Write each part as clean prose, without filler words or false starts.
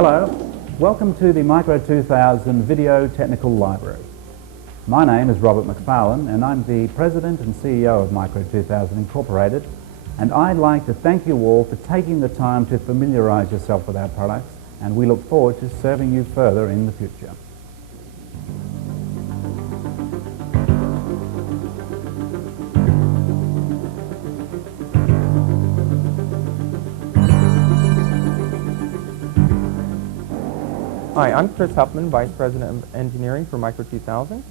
Hello, welcome to the Micro 2000 Video Technical Library. My name is Robert McFarlane and I'm the President and CEO of Micro 2000 Incorporated, and I'd like to thank you all for taking the time to familiarise yourself with our products, and we look forward to serving you further in the future. Hi, I'm Chris Huffman, Vice President of Engineering for Micro 2000,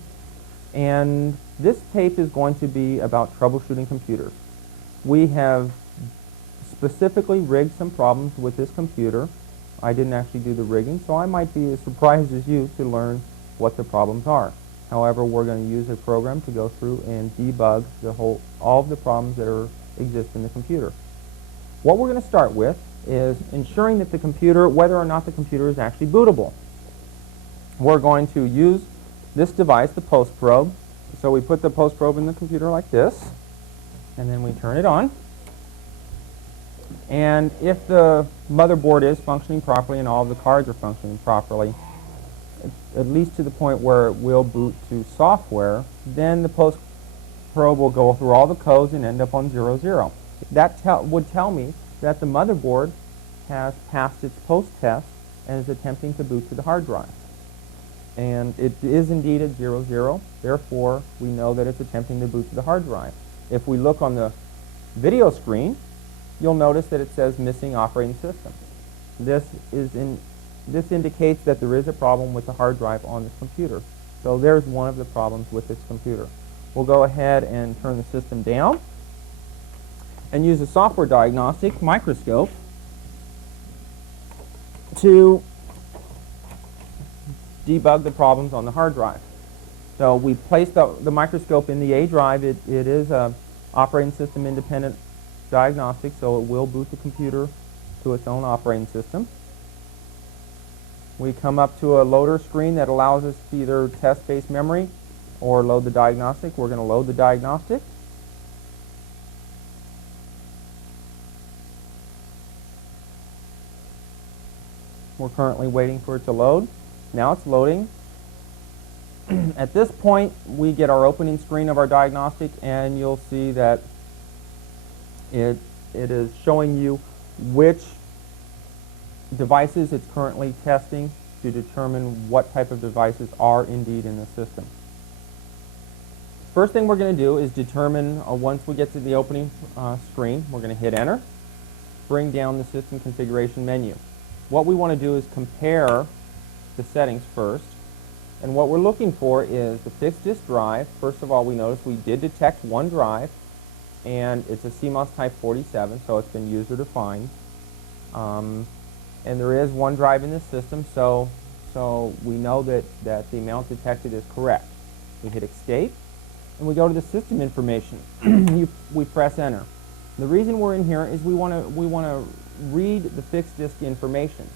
and this tape is going to be about troubleshooting computers. We have specifically rigged some problems with this computer. I didn't actually do the rigging, so I might be as surprised as you to learn what the problems are. However, we're going to use a program to go through and debug all of the problems that exist in the computer. What we're going to start with is ensuring that the computer, whether or not the computer is actually bootable. We're going to use this device, the post probe. So we put the post probe in the computer like this, and then we turn it on. And if the motherboard is functioning properly and all of the cards are functioning properly, at least to the point where it will boot to software, then the post probe will go through all the codes and end up on 00. That would tell me that the motherboard has passed its post-test and is attempting to boot to the hard drive. And it is indeed at 00, therefore we know that it's attempting to boot to the hard drive. If we look on the video screen, you'll notice that it says missing operating system. This indicates that there is a problem with the hard drive on this computer. So there's one of the problems with this computer. We'll go ahead and turn the system down and use a software diagnostic microscope to debug the problems on the hard drive. So we place the microscope in the A drive. It is an operating system independent diagnostic, so it will boot the computer to its own operating system. We come up to a loader screen that allows us to either test base memory or load the diagnostic. We're going to load the diagnostic. We're currently waiting for it to load. Now it's loading. At this point, we get our opening screen of our diagnostic, and you'll see that it is showing you which devices it's currently testing to determine what type of devices are indeed in the system. First thing we're going to do is determine, once we get to the opening screen, we're going to hit enter, bring down the system configuration menu. What we want to do is compare the settings first, and what we're looking for is the fixed disk drive. First of all, we notice we did detect one drive, and it's a CMOS type 47, so it's been user defined. And there is one drive in the system, so we know that the amount detected is correct. We hit escape, and we go to the system information. We press enter. The reason we're in here is we want to read the fixed disk information.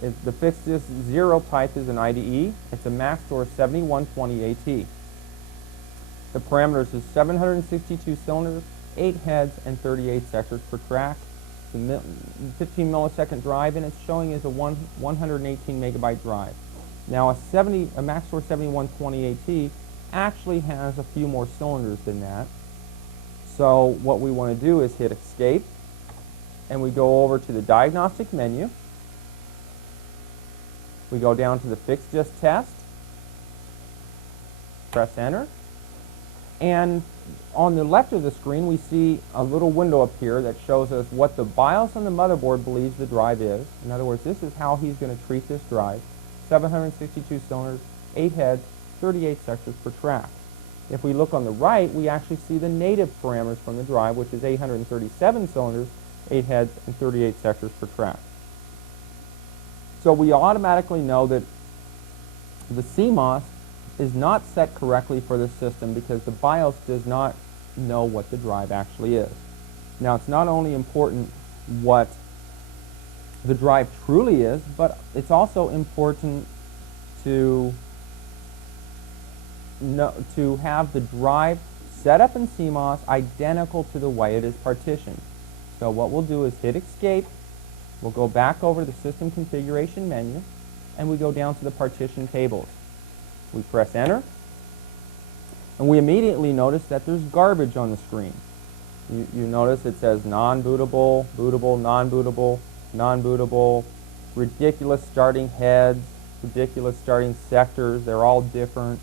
If the fixed disk 0 type is an IDE. It's a Maxtor 7120 AT. The parameters is 762 cylinders, 8 heads, and 38 sectors per track. The 15 millisecond drive, and it's showing as a 118 megabyte drive. Now a Maxtor 7120 AT actually has a few more cylinders than that. So what we want to do is hit escape, and we go over to the diagnostic menu. We go down to the fixed disk test, press enter, and on the left of the screen we see a little window up here that shows us what the BIOS on the motherboard believes the drive is. In other words, this is how he's going to treat this drive. 762 cylinders, 8 heads, 38 sectors per track. If we look on the right, we actually see the native parameters from the drive, which is 837 cylinders, 8 heads, and 38 sectors per track. So we automatically know that the CMOS is not set correctly for the system because the BIOS does not know what the drive actually is. Now, it's not only important what the drive truly is, but it's also important to have the drive set up in CMOS identical to the way it is partitioned. So what we'll do is hit escape, We'll go back over to the System Configuration menu, and we go down to the Partition Tables. We press Enter, and we immediately notice that there's garbage on the screen. You notice it says non-bootable, bootable, non-bootable, non-bootable, ridiculous starting heads, ridiculous starting sectors. They're all different.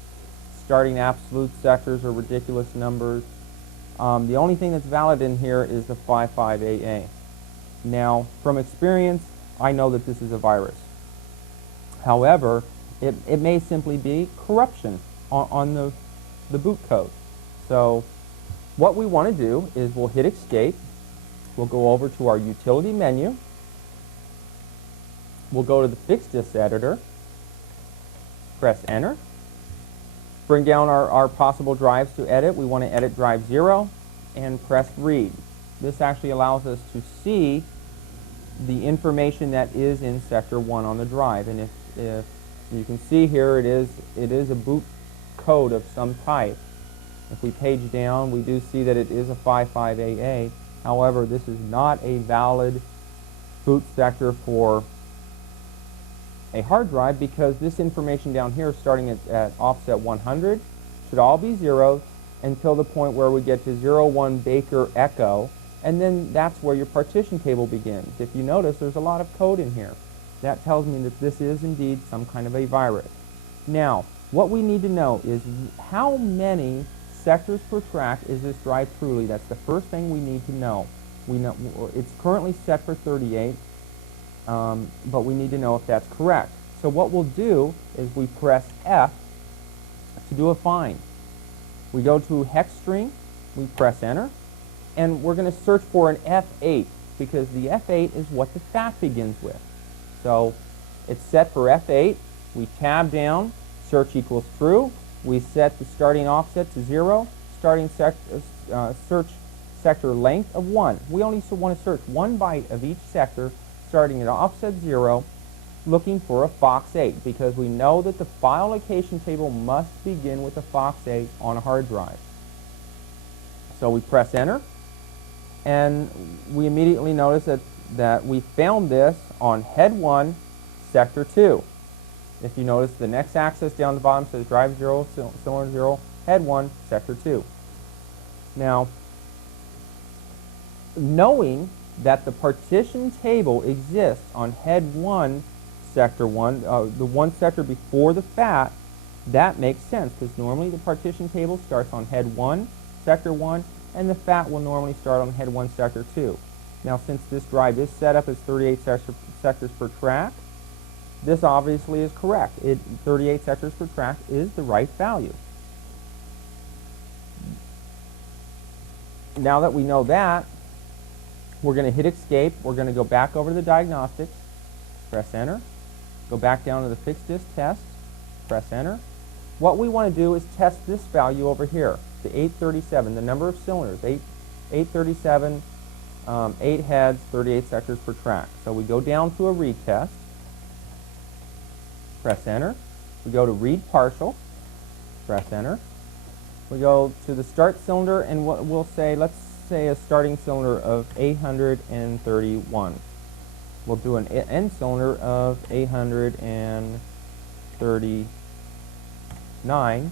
Starting absolute sectors are ridiculous numbers. The only thing that's valid in here is the 55AA. Now, from experience, I know that this is a virus. However, it may simply be corruption on the boot code. So what we want to do is we'll hit Escape. We'll go over to our Utility menu. We'll go to the Fixed Disk Editor. Press Enter. Bring down our possible drives to edit. We want to edit drive 0 and press Read. This actually allows us to see the information that is in Sector 1 on the drive. And if you can see here, it is a boot code of some type. If we page down, we do see that it is a 55AA. However, this is not a valid boot sector for a hard drive, because this information down here, starting at offset 100, should all be zeros until the point where we get to 01 Baker Echo, and then that's where your partition table begins. If you notice, there's a lot of code in here. That tells me that this is indeed some kind of a virus. Now, what we need to know is how many sectors per track is this drive truly. That's the first thing we need to know. We know it's currently set for 38, but we need to know if that's correct. So what we'll do is we press F to do a find. We go to hex string, we press Enter, and we're going to search for an F8, because the F8 is what the FAT begins with. So it's set for F8. We tab down, search equals true. We set the starting offset to 0, starting search sector length of 1. We only want to search 1 byte of each sector, starting at offset 0, looking for a FOX8, because we know that the file location table must begin with a FOX8 on a hard drive. So we press Enter, and we immediately notice that we found this on head 1, sector 2. If you notice, the next axis down the bottom says drive 0, cylinder 0, head 1, sector 2. Now, knowing that the partition table exists on head 1, sector 1, the one sector before the FAT, that makes sense, because normally the partition table starts on head 1, sector 1, and the FAT will normally start on head 1, sector 2. Now, since this drive is set up as 38 sectors per track, this obviously is correct. 38 sectors per track is the right value. Now that we know that, we're going to hit Escape. We're going to go back over to the diagnostics, press Enter, go back down to the Fixed Disk Test, press Enter. What we want to do is test this value over here, the 837, the number of cylinders, 837, 8 heads, 38 sectors per track. So we go down to a read test, press Enter. We go to read partial, press Enter. We go to the start cylinder, and we'll say, let's say a starting cylinder of 831. We'll do an end cylinder of 839,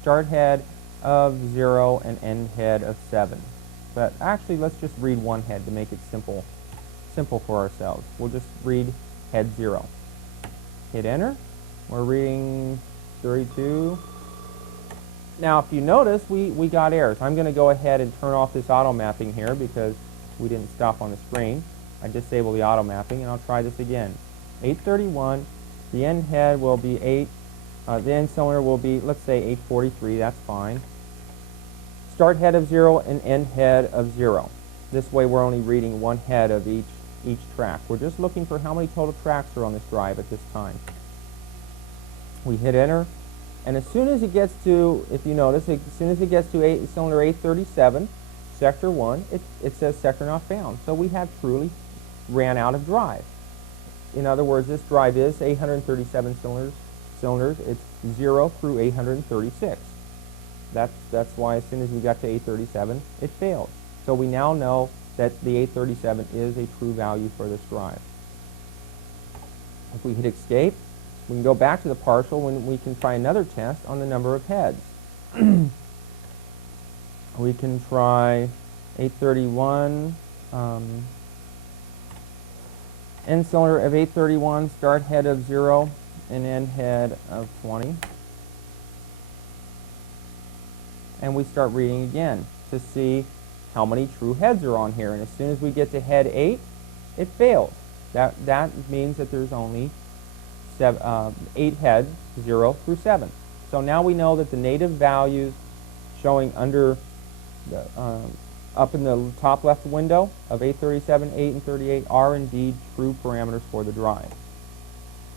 start head of 0, and end head of 7. But actually, let's just read one head to make it simple for ourselves. We'll just read head 0. Hit Enter. We're reading 32. Now, if you notice, we got errors. I'm going to go ahead and turn off this auto mapping here because we didn't stop on the screen. I disable the auto mapping, and I'll try this again. 831. The end head will be 8. The end cylinder will be, let's say, 843. That's fine. Start head of 0 and end head of 0. This way, we're only reading one head of each track. We're just looking for how many total tracks are on this drive at this time. We hit Enter, and as soon as it gets to, if you notice, as soon as it gets to cylinder 837, sector 1, it says sector not found. So we have truly ran out of drive. In other words, this drive is 837 cylinders. It's 0 through 836. That's why as soon as we got to 837, it failed. So we now know that the 837 is a true value for this drive. If we hit escape, we can go back to the partial when we can try another test on the number of heads. We can try 831, end cylinder of 831, start head of 0, and end head of 20. And we start reading again to see how many true heads are on here. And as soon as we get to head 8, it fails. That means that there's only 8 heads, 0 through 7. So now we know that the native values showing under the, up in the top left window of 837, 8, and 38 are indeed true parameters for the drive.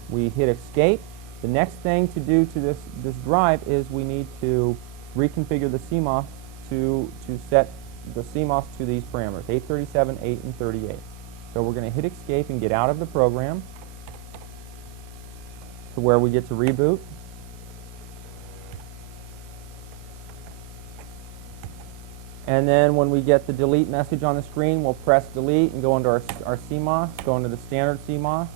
We hit escape. The next thing to do to this drive is we need to reconfigure the CMOS to set the CMOS to these parameters, 837, 8, and 38. So we're going to hit escape and get out of the program to where we get to reboot. And then when we get the delete message on the screen, we'll press delete and go into our CMOS, go into the standard CMOS.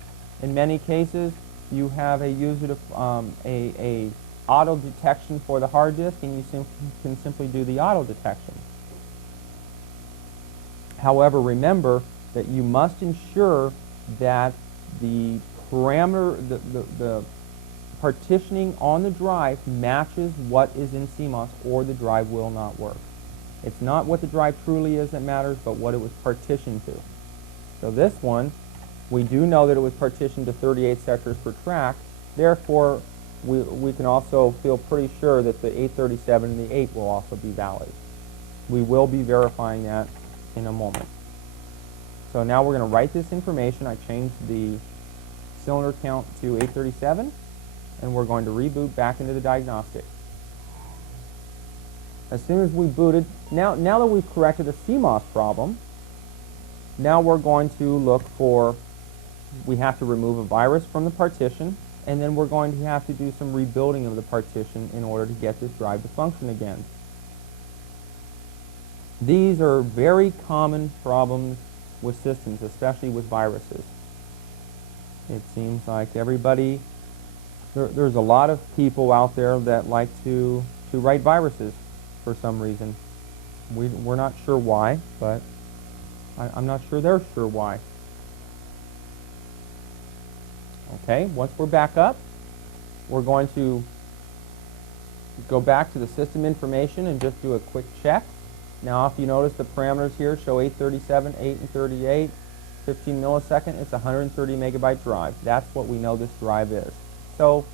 In many cases, you have a user a auto detection for the hard disk, and you can simply do the auto detection. However, remember that you must ensure that the parameter, the partitioning on the drive matches what is in CMOS, or the drive will not work. It's not what the drive truly is that matters, but what it was partitioned to. So this one, we do know that it was partitioned to 38 sectors per track. Therefore, we can also feel pretty sure that the 837 and the 8 will also be valid. We will be verifying that in a moment. So now we're going to write this information. I changed the cylinder count to 837, and we're going to reboot back into the diagnostic. As soon as we booted, now that we've corrected the CMOS problem, now we're going to look for, we have to remove a virus from the partition, and then we're going to have to do some rebuilding of the partition in order to get this drive to function again. These are very common problems with systems, especially with viruses. It seems like everybody, there's a lot of people out there that like to write viruses for some reason. We're not sure why, but I'm not sure they're sure why. Okay, once we're back up, we're going to go back to the system information and just do a quick check. Now, if you notice, the parameters here show 837, 8, and 38, 15 millisecond. It's a 130 megabyte drive. That's what we know this drive is. So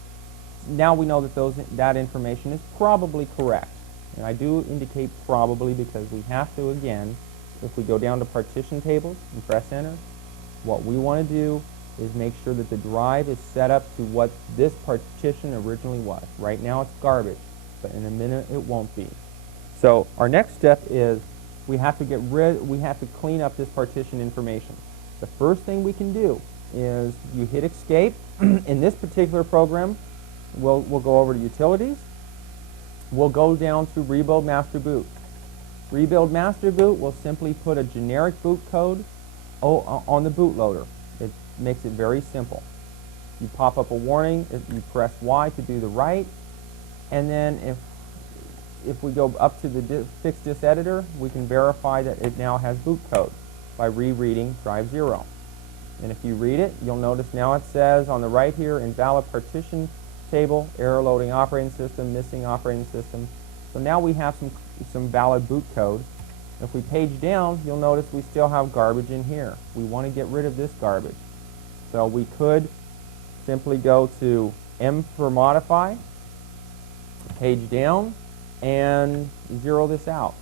now we know that that information is probably correct. And I do indicate probably because we have to, again, if we go down to partition tables and press enter, what we want to do is make sure that the drive is set up to what this partition originally was. Right now it's garbage, but in a minute it won't be. So our next step is we have to clean up this partition information. The first thing we can do is you hit escape. In this particular program, we'll go over to utilities. We'll go down to rebuild master boot. Rebuild master boot will simply put a generic boot code on the bootloader. It makes it very simple. You pop up a warning, you press Y to do the write, and then if we go up to the fixed disk editor, we can verify that it now has boot code by rereading drive 0. And if you read it, you'll notice now it says on the right here, invalid partition table, error loading operating system, missing operating system. So now we have some valid boot code. If we page down, you'll notice we still have garbage in here. We want to get rid of this garbage. So we could simply go to M for modify, page down, and zero this out.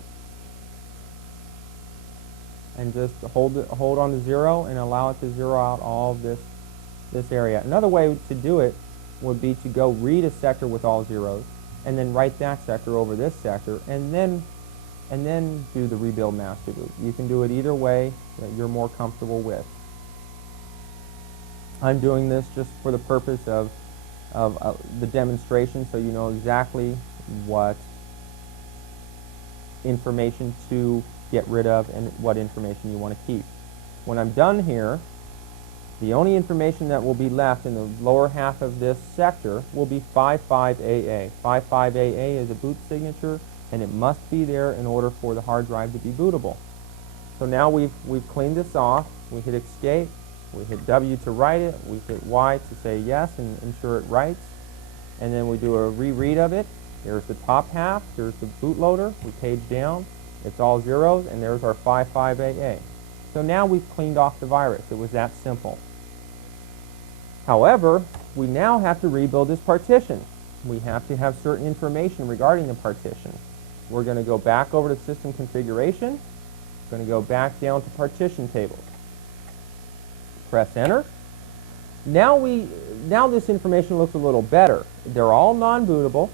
And just hold on to 0 and allow it to zero out all of this area. Another way to do it would be to go read a sector with all zeros and then write that sector over this sector and then do the rebuild master boot. You can do it either way that you're more comfortable with. I'm doing this just for the purpose of the demonstration, so you know exactly what information to get rid of and what information you want to keep. When I'm done here, the only information that will be left in the lower half of this sector will be 55AA. 55AA is a boot signature, and it must be there in order for the hard drive to be bootable. So now we've cleaned this off. We hit escape, we hit W to write it, we hit Y to say yes and ensure it writes, and then we do a reread of it. Here's the top half, here's the bootloader, we page down, it's all zeros, and there's our 55AA. So now we've cleaned off the virus. It was that simple. However, we now have to rebuild this partition. We have to have certain information regarding the partition. We're going to go back over to system configuration. We're going to go back down to partition tables. Press enter. Now this information looks a little better. They're all non-bootable.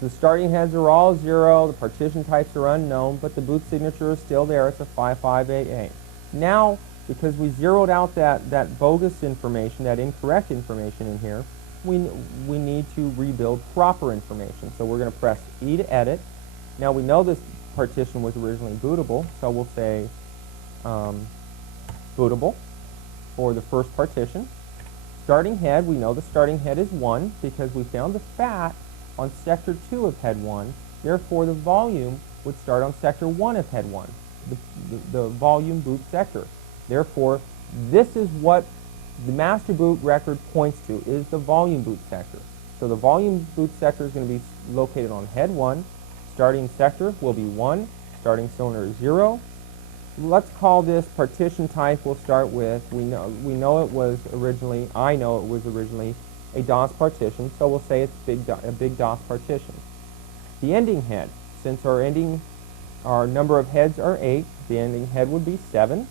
The starting heads are all 0, the partition types are unknown, but the boot signature is still there. It's a 55AA. Now, because we zeroed out that bogus information, that incorrect information in here, we need to rebuild proper information. So we're going to press E to edit. Now we know this partition was originally bootable, so we'll say bootable for the first partition. Starting head, we know the starting head is 1 because we found the FAT on sector 2 of head 1. Therefore, the volume would start on sector 1 of head 1, the volume boot sector. Therefore, this is what the master boot record points to, is the volume boot sector. So the volume boot sector is going to be located on head 1. Starting sector will be 1. Starting cylinder is 0. Let's call this partition type. We'll start with, we know it was originally, I know it was originally a DOS partition, so we'll say it's a big DOS partition. The ending head, since our number of heads are 8, the ending head would be 7.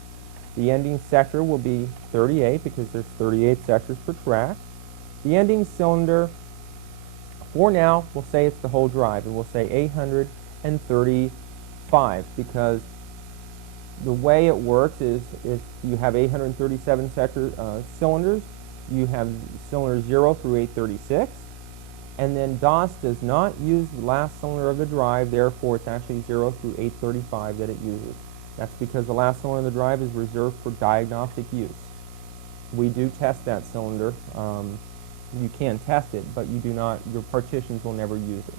The ending sector will be 38 because there's 38 sectors per track. The ending cylinder, for now, we'll say it's the whole drive, and we'll say 835 because the way it works is if you have 837 cylinders, you have cylinders 0 through 836, and then DOS does not use the last cylinder of the drive, therefore it's actually 0 through 835 that it uses. That's because the last cylinder of the drive is reserved for diagnostic use. We do test that cylinder. You can test it, but you do not, your partitions will never use it.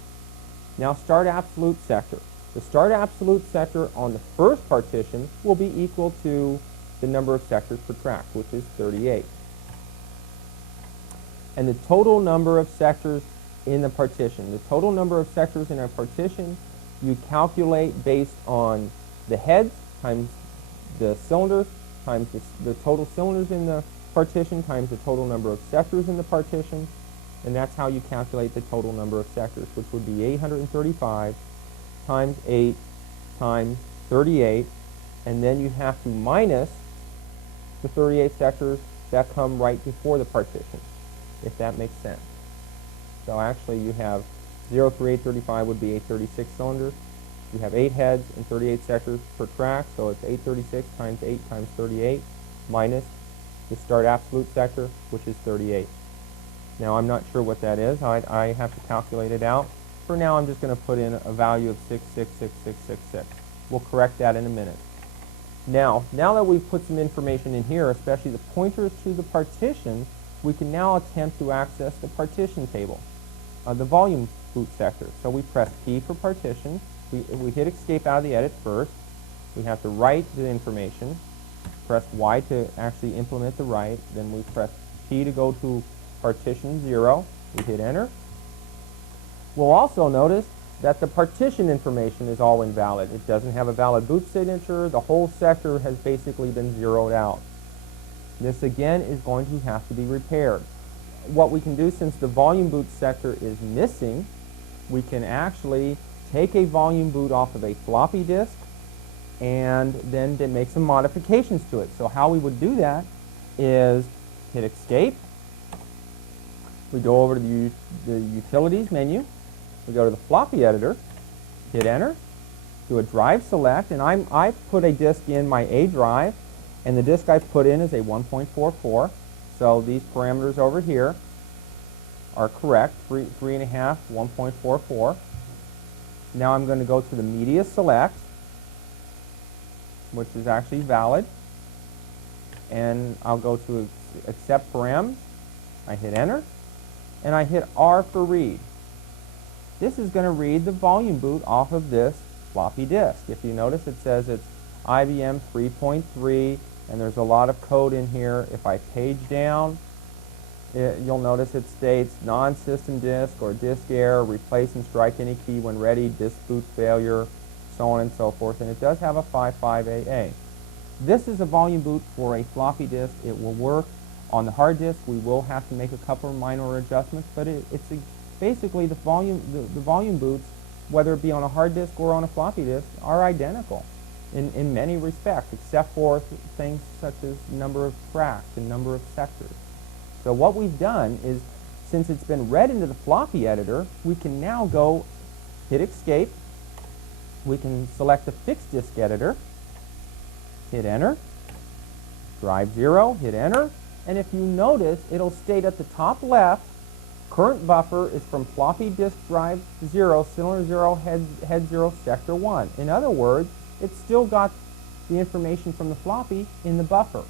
Now start absolute sector. The start absolute sector on the first partition will be equal to the number of sectors per track, which is 38. And the total number of sectors in the partition. The total number of sectors in a partition you calculate based on the heads times the cylinders times the total cylinders in the partition times the total number of sectors in the partition, and that's how you calculate the total number of sectors, which would be 835 times 8 times 38, and then you have to minus the 38 sectors that come right before the partition, if that makes sense. So actually you have 0 through 835 would be 836 cylinders. You have 8 heads and 38 sectors per track, so it's 836 times 8 times 38 minus the start absolute sector, which is 38. Now I'm not sure what that is. I have to calculate it out. For now I'm just going to put in a value of 666666. We'll correct that in a minute. Now that we've put some information in here, especially the pointers to the partition, we can now attempt to access the partition table, the volume boot sector. So we press P for partition. We hit escape out of the edit first. We have to write the information. Press Y to actually implement the write. Then we press P to go to partition 0. We hit enter. We'll also notice that the partition information is all invalid. It doesn't have a valid boot signature. The whole sector has basically been zeroed out. This again is going to have to be repaired. What we can do, since the volume boot sector is missing, we can actually take a volume boot off of a floppy disk and then make some modifications to it. So how we would do that is hit escape. We go over to the utilities menu. We go to the floppy editor, hit enter, do a drive select, and I've put a disk in my A drive, and the disk I've put in is a 1.44. So these parameters over here are correct, 3.5, 1.44. Now I'm going to go to the media select, which is actually valid. And I'll go to accept params. I hit enter, and I hit R for read. This is going to read the volume boot off of this floppy disk. If you notice, it says it's IBM 3.3, and there's a lot of code in here. If I page down, you'll notice it states non-system disk or disk error, replace and strike any key when ready, disk boot failure, so on and so forth. And it does have a 5.5 AA. This is a volume boot for a floppy disk. It will work on the hard disk. We will have to make a couple of minor adjustments, but basically the volume boots, whether it be on a hard disk or on a floppy disk, are identical in many respects, except for things such as number of tracks and number of sectors. So what we've done is, since it's been read into the floppy editor, we can now go hit escape. We can select the fixed disk editor, hit enter, drive 0, hit enter, and if you notice, it'll state at the top left, current buffer is from floppy disk drive 0, cylinder 0, head 0, sector 1. In other words, it's still got the information from the floppy in the buffer.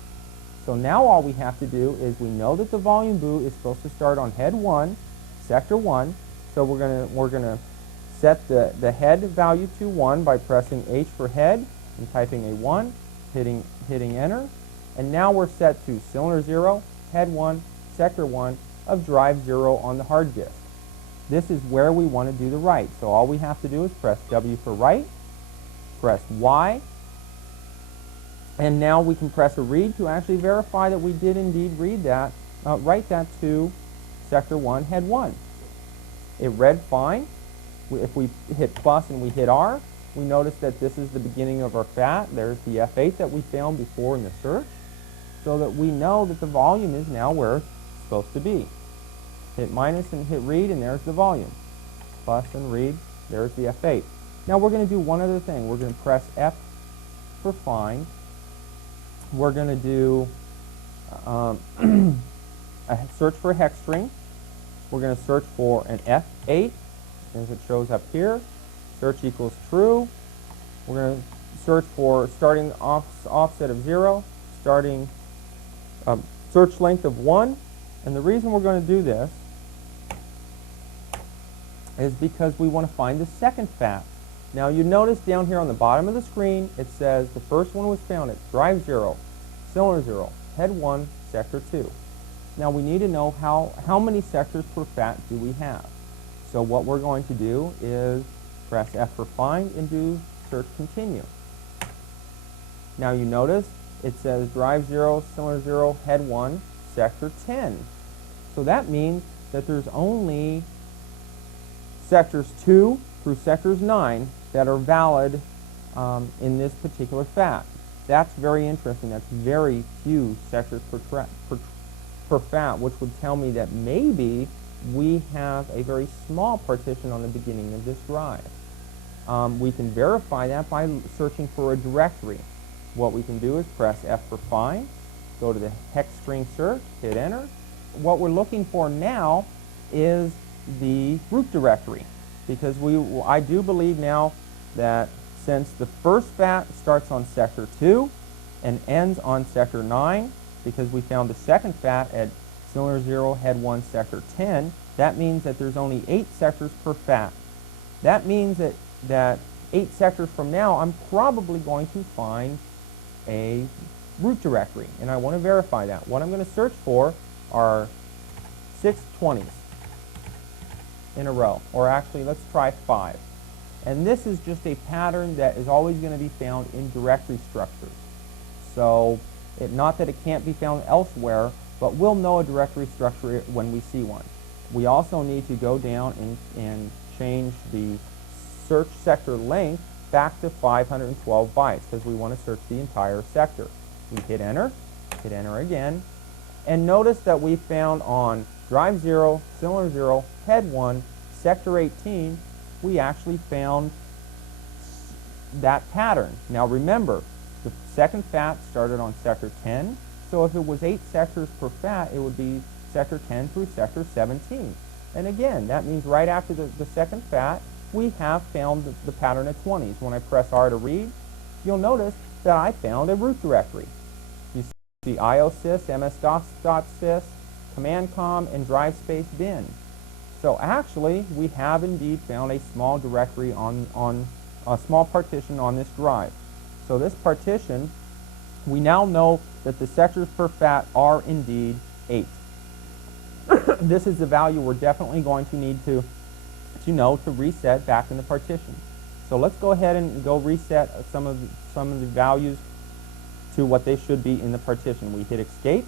So now all we have to do is, we know that the volume boot is supposed to start on head 1, sector 1, so we're gonna set the head value to 1 by pressing H for head and typing a 1, hitting enter, and now we're set to cylinder 0, head 1, sector 1 of drive 0 on the hard disk. This is where we want to do the write. So all we have to do is press W for write, press Y, and now we can press a read to actually verify that we did indeed read that, write that to sector 1, head 1. It read fine. If we hit plus and we hit R, we notice that this is the beginning of our FAT. There's the F8 that we found before in the search, so that we know that the volume is now where it's supposed to be. Hit minus and hit read, and there's the volume. Plus and read, there's the F8. Now we're going to do one other thing. We're going to press F for find. We're going to do a search for a hex string. We're going to search for an F8, as it shows up here. Search equals true. We're going to search for starting offset of 0, starting search length of 1. And the reason we're going to do this is because we want to find the second FAT. Now you notice down here on the bottom of the screen, it says the first one was found at drive 0, cylinder 0, head 1, sector 2. Now we need to know how many sectors per FAT do we have. So what we're going to do is press F for find and do search continue. Now you notice it says drive 0, cylinder 0, head 1, sector 10. So that means that there's only sectors 2 through sectors 9 that are valid in this particular FAT. That's very interesting. That's very few sectors per FAT, which would tell me that maybe we have a very small partition on the beginning of this drive. We can verify that by searching for a directory. What we can do is press F for find, go to the hex string search, hit enter. What we're looking for now is the root directory, because I do believe now that since the first FAT starts on sector 2 and ends on sector 9, because we found the second FAT at cylinder 0, head 1, sector 10, that means that there's only 8 sectors per FAT. That means that 8 sectors from now, I'm probably going to find a root directory, and I want to verify that. What I'm going to search for are 6 20s in a row, or actually let's try 5. And this is just a pattern that is always going to be found in directory structures. So not that it can't be found elsewhere, but we'll know a directory structure when we see one. We also need to go down and change the search sector length back to 512 bytes, because we want to search the entire sector. We hit enter again, and notice that we found on drive 0, cylinder 0, head 1, sector 18, we actually found that pattern. Now remember, the second FAT started on sector 10, so if it was 8 sectors per FAT, it would be sector 10 through sector 17. And again, that means right after the second FAT, we have found the pattern at 20s. When I press R to read, you'll notice that I found a root directory. You see IOSys, MS-DOS.sys, command-com, and drive space bin. So actually, we have indeed found a small directory on a small partition on this drive. So this partition, we now know that the sectors per FAT are indeed 8. This is the value we're definitely going to need to know to reset back in the partition. So let's go ahead and go reset some of the values to what they should be in the partition. We hit escape.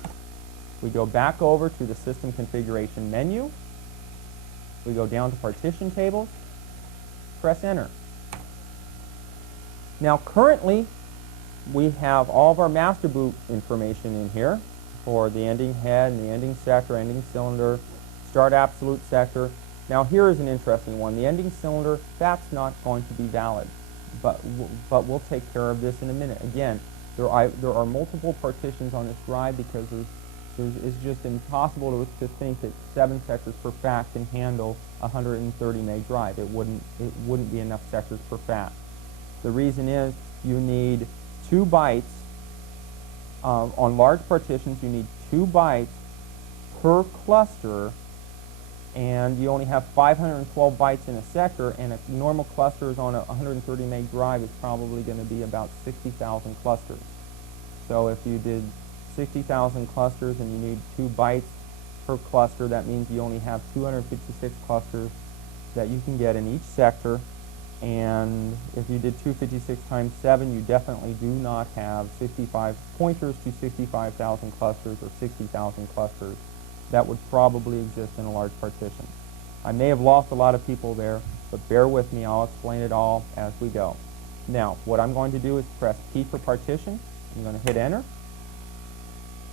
We go back over to the system configuration menu. We go down to partition tables. Press enter. Now currently we have all of our master boot information in here for the ending head and the ending sector, ending cylinder, start absolute sector. Now here is an interesting one. The ending cylinder, that's not going to be valid, but we'll take care of this in a minute. Again, there are multiple partitions on this drive because it's just impossible to think that 7 sectors per FAT can handle a 130 meg drive. It wouldn't be enough sectors per FAT. The reason is you need 2 bytes. On large partitions, you need 2 bytes per cluster, and you only have 512 bytes in a sector, and a normal clusters on a 130 meg drive is probably going to be about 60,000 clusters. So if you did 60,000 clusters and you need 2 bytes per cluster, that means you only have 256 clusters that you can get in each sector. And if you did 256 times 7, you definitely do not have 65 pointers to 65,000 clusters or 60,000 clusters. That would probably exist in a large partition. I may have lost a lot of people there, but bear with me. I'll explain it all as we go. Now, what I'm going to do is press P for partition. I'm going to hit enter.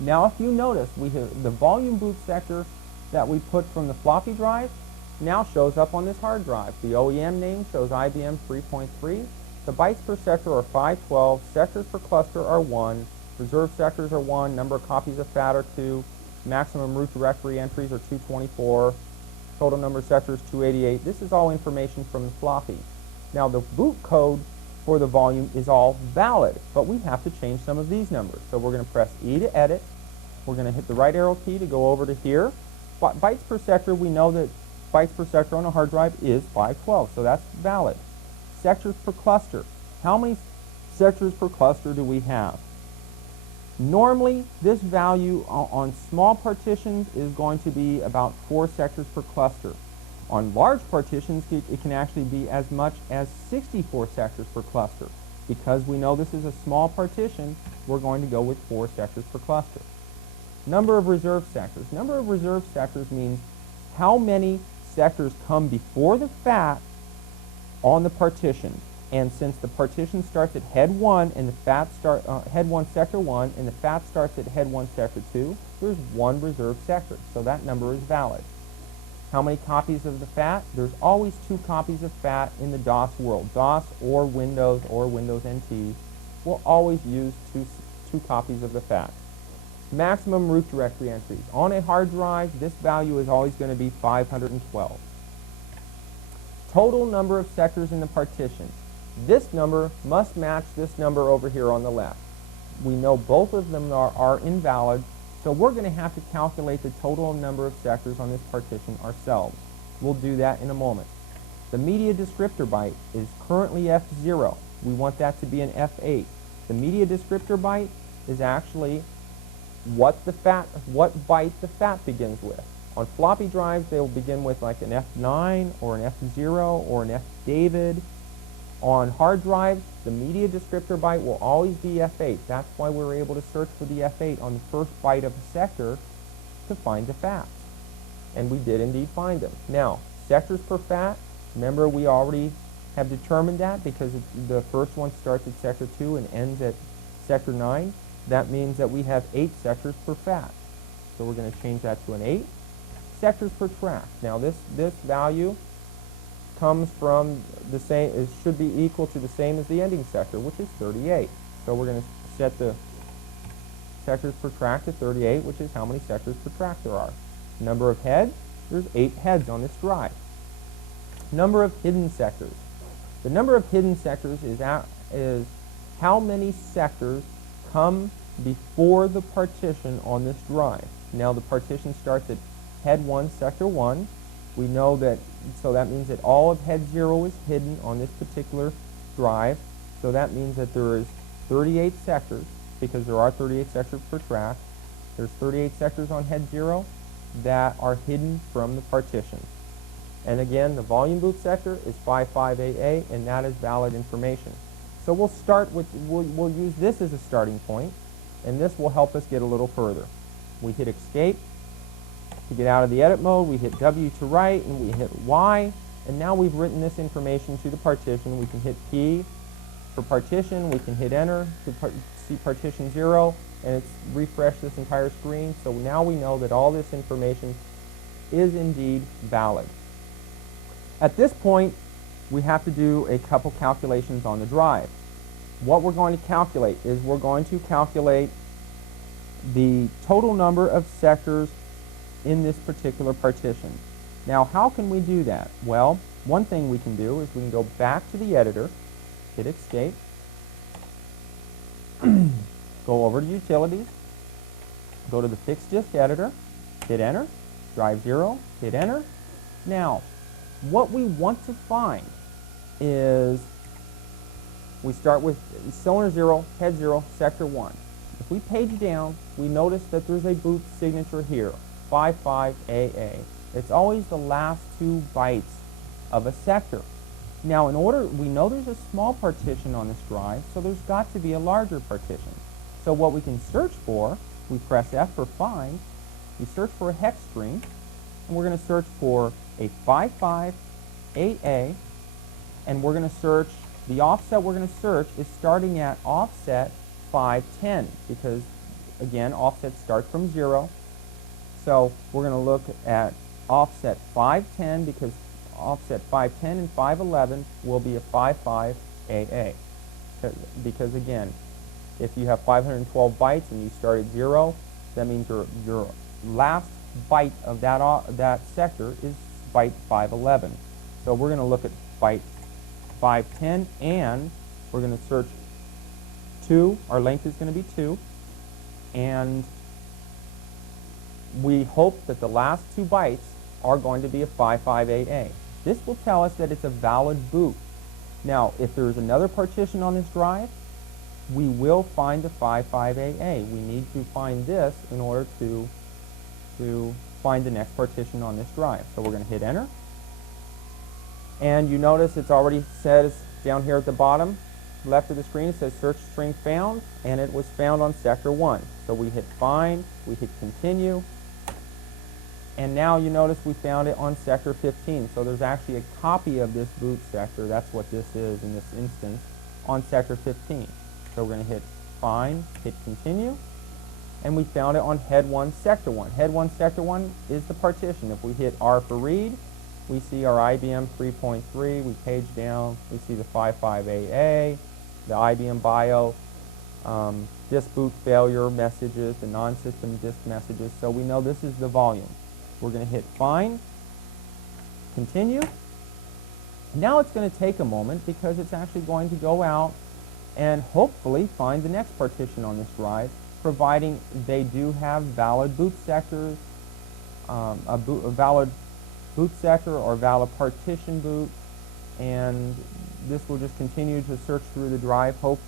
Now, if you notice, we have the volume boot sector that we put from the floppy drive now shows up on this hard drive. The OEM name shows IBM 3.3. The bytes per sector are 512. Sectors per cluster are 1. Reserve sectors are 1. Number of copies of FAT are 2. Maximum root directory entries are 224. Total number of sectors 288. This is all information from the floppy. Now the boot code for the volume is all valid, but we have to change some of these numbers. So we're going to press E to edit. We're going to hit the right arrow key to go over to here. Bytes per sector, we know that bytes per sector on a hard drive is 512, so that's valid. Sectors per cluster. How many sectors per cluster do we have? Normally, this value on small partitions is going to be about 4 sectors per cluster. On large partitions, it can actually be as much as 64 sectors per cluster. Because we know this is a small partition, we're going to go with 4 sectors per cluster. Number of reserve sectors. Number of reserve sectors means how many sectors come before the FAT on the partition. And since the partition starts at head 1 and the FAT head 1 sector 1 and the FAT starts at head 1 sector 2, there's 1 reserve sector, so that number is valid. How many copies of the FAT? There's always 2 copies of FAT in the DOS world. DOS or Windows NT will always use two copies of the FAT. Maximum root directory entries. On a hard drive, this value is always going to be 512. Total number of sectors in the partition. This number must match this number over here on the left. We know both of them are invalid, so we're going to have to calculate the total number of sectors on this partition ourselves. We'll do that in a moment. The media descriptor byte is currently F0. We want that to be an F8. The media descriptor byte is actually what byte the FAT begins with. On floppy drives, they will begin with like an F9 or an F0 or an F David. On hard drives, the media descriptor byte will always be F8. That's why we're able to search for the F8 on the first byte of a sector to find the FATs. And we did indeed find them. Now, sectors per FAT, remember we already have determined that because the first one starts at sector 2 and ends at sector 9. That means that we have 8 sectors per FAT. So we're going to change that to an 8. Sectors per track. Now this value comes from the same, it should be equal to the same as the ending sector, which is 38. So we're going to set the sectors per track to 38, which is how many sectors per track there are. Number of heads, there's 8 heads on this drive. Number of hidden sectors. The number of hidden sectors is how many sectors come before the partition on this drive. Now the partition starts at head 1, sector 1. We know that, so that means that all of head 0 is hidden on this particular drive. So that means that there is 38 sectors, because there are 38 sectors per track. There's 38 sectors on head 0 that are hidden from the partition. And again, the volume boot sector is 55AA, and that is valid information. So we'll start with, we'll use this as a starting point, and this will help us get a little further. We hit escape to get out of the edit mode, we hit W to write, and we hit Y, and now we've written this information to the partition. We can hit P for partition, we can hit enter to see partition 0, and it's refreshed this entire screen. So now we know that all this information is indeed valid. At this point, we have to do a couple calculations on the drive. What we're going to calculate is we're going to calculate the total number of sectors in this particular partition. Now, how can we do that? Well, one thing we can do is we can go back to the editor, hit escape, go over to utilities, go to the fixed disk editor, hit enter, drive 0, hit enter. Now, what we want to find is, we start with cylinder 0, head 0, sector 1. If we page down, we notice that there's a boot signature here, 55AA. It's always the last 2 bytes of a sector. Now, in order, we know there's a small partition on this drive, so there's got to be a larger partition. So what we can search for, we press F for find, we search for a hex string, and we're going to search for a 55AA, and we're going to search, the offset we're going to search is starting at offset 510, because again, offset starts from 0. So we're going to look at offset 510, because offset 510 and 511 will be a 55AA. Because again, if you have 512 bytes and you start at 0, that means your last byte of that sector is byte 511. So we're going to look at byte 510, and we're going to search 2. Our length is going to be 2, and we hope that the last 2 bytes are going to be a 55AA. This will tell us that it's a valid boot. Now, if there's another partition on this drive, we will find the 55AA. We need to find this in order to find the next partition on this drive. So we're going to hit enter. And you notice it's already says down here at the bottom left of the screen, it says search string found, and it was found on sector 1. So we hit find, we hit continue, and now you notice we found it on sector 15. So there's actually a copy of this boot sector, that's what this is in this instance, on sector 15. So we're going to hit find, hit continue, and we found it on head 1, sector 1. Head 1, sector 1 is the partition. If we hit R for read, we see our IBM 3.3, we page down, we see the 55AA, the IBM BIO, disk boot failure messages, the non-system disk messages, so we know this is the volume. We're going to hit find, continue. Now it's going to take a moment because it's actually going to go out and hopefully find the next partition on this drive, providing they do have valid boot sectors, a valid boot sector or valid partition boot, and this will just continue to search through the drive, hope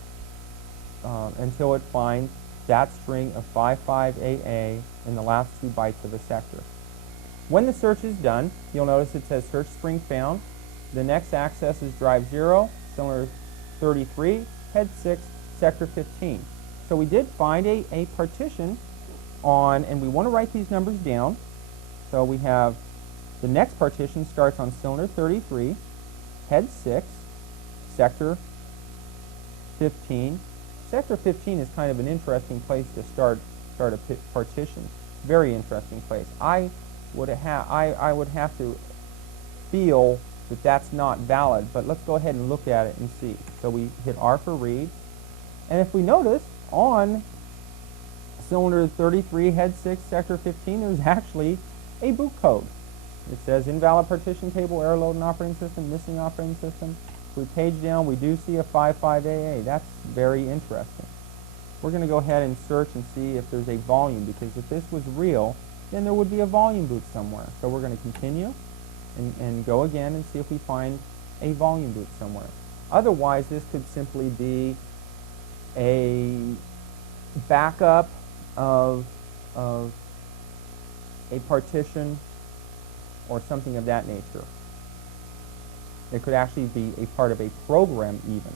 until it finds that string of 55AA in the last 2 bytes of a sector. When the search is done, you'll notice it says search string found. The next access is drive 0, cylinder 33, head 6, sector 15. So we did find a partition on, and we want to write these numbers down. So we have the next partition starts on cylinder 33, head 6, sector 15. Sector 15 is kind of an interesting place to start a partition. Very interesting place. I would have to feel that that's not valid, but let's go ahead and look at it and see. So we hit R for read, and if we notice on cylinder 33, head 6, sector 15, there's actually a boot code. It says invalid partition table, error load in operating system, missing operating system. we page down, we do see a 55AA. That's very interesting. We're going to go ahead and search and see if there's a volume, because if this was real, then there would be a volume boot somewhere. So we're going to continue and go again and see if we find a volume boot somewhere. Otherwise, this could simply be a backup of a partition or something of that nature. It could actually be a part of a program even.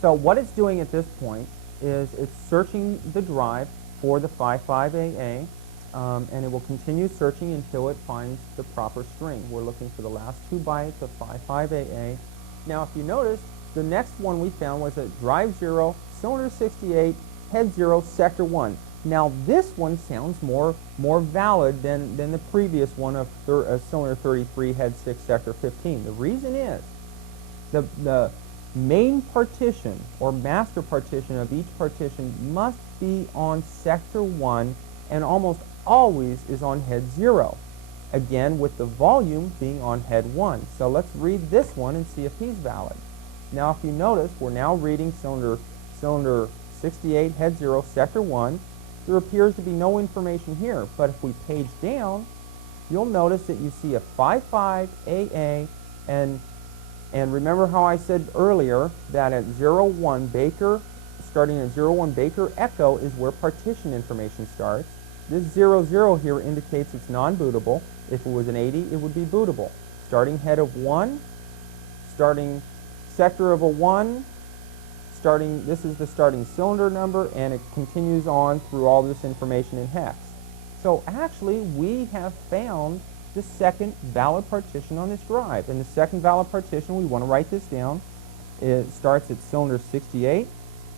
So what it's doing at this point is it's searching the drive for the 55AA, and it will continue searching until it finds the proper string. We're looking for the last 2 bytes of 55AA. Now, if you notice, the next one we found was at drive 0, cylinder 68, head 0, sector 1. Now, this one sounds more valid than the previous one of cylinder 33, head 6, sector 15. The reason is the main partition or master partition of each partition must be on sector 1 and almost always is on head 0. Again, with the volume being on head 1. So let's read this one and see if he's valid. Now, if you notice, we're now reading cylinder 68, head 0, sector 1. There appears to be no information here, but if we page down, you'll notice that you see a 55AA, and remember how I said earlier that at 01 Baker, starting at 01 Baker Echo is where partition information starts. This 00 here indicates it's non-bootable. If it was an 80, it would be bootable. Starting head of 1, starting sector of a 1, this is the starting cylinder number, and it continues on through all this information in hex. So actually, we have found the second valid partition on this drive. And the second valid partition, we want to write this down. It starts at cylinder 68,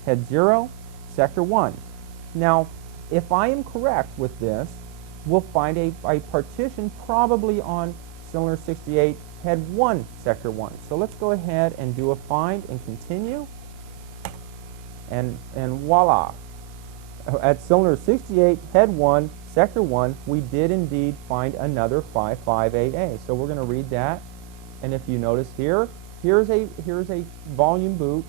head 0, sector 1. Now, if I am correct with this, we'll find a partition probably on cylinder 68, head 1, sector 1. So let's go ahead and do a find and continue. And voila. At cylinder 68, head 1, sector 1, we did indeed find another 55AA. So we're going to read that. And if you notice here, here's a volume boot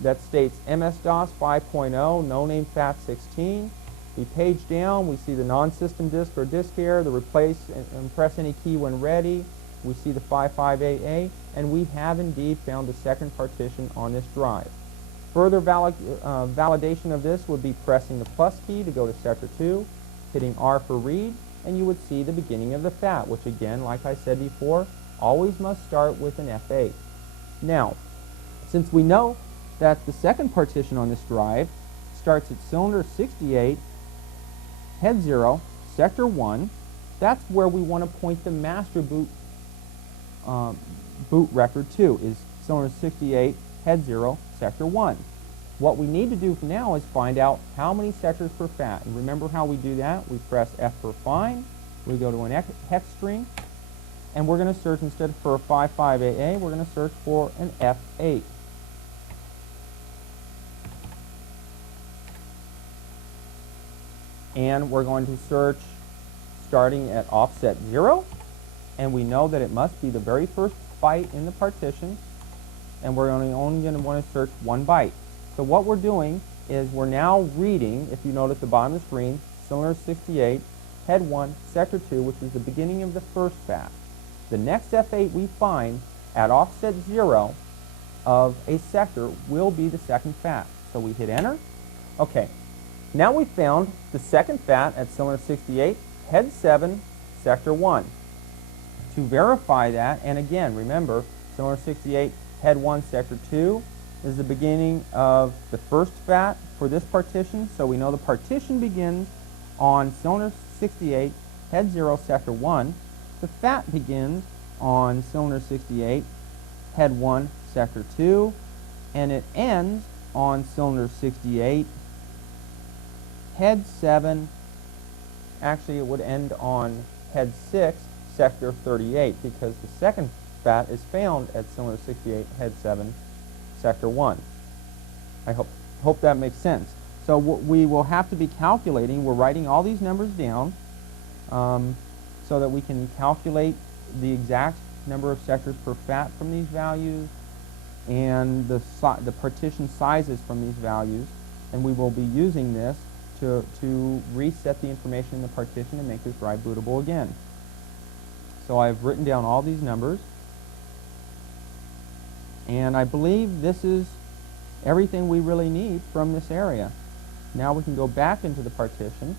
that states MS-DOS 5.0, no name FAT16. We page down, we see the non-system disk or disk error, the replace and press any key when ready. We see the 55AA, and we have indeed found the second partition on this drive. Further validation of this would be pressing the plus key to go to sector 2, hitting R for read, and you would see the beginning of the FAT, which again, like I said before, always must start with an F8. Now, since we know that the second partition on this drive starts at cylinder 68, head 0, sector 1, that's where we want to point the master boot record to, is cylinder 68, head 0, sector 1. What we need to do now is find out how many sectors per FAT. And remember how we do that? We press F for find, we go to an hex string, and we're going to search, instead for a 55AA, we're going to search for an F8. And we're going to search starting at offset 0, and we know that it must be the very first byte in the partition, and we're only going to want to search 1 byte. So what we're doing is we're now reading, if you notice the bottom of the screen, cylinder 68, head 1, sector 2, which is the beginning of the first FAT. The next F8 we find at offset 0 of a sector will be the second FAT. So we hit enter. Okay, now we found the second FAT at cylinder 68, head 7, sector 1. To verify that, and again, remember, cylinder 68, head 1, sector 2 is the beginning of the first FAT for this partition. So we know the partition begins on cylinder 68, head 0, sector 1. The FAT begins on cylinder 68, head 1, sector 2. And it ends on cylinder 68, head 7. Actually, it would end on head 6, sector 38, because the second FAT is found at cylinder 68, head 7, sector 1. I hope that makes sense. So what we will have to be calculating, we're writing all these numbers down so that we can calculate the exact number of sectors per FAT from these values, and the partition sizes from these values, and we will be using this to reset the information in the partition and make this drive bootable again. So I've written down all these numbers, and I believe this is everything we really need from this area. Now we can go back into the partition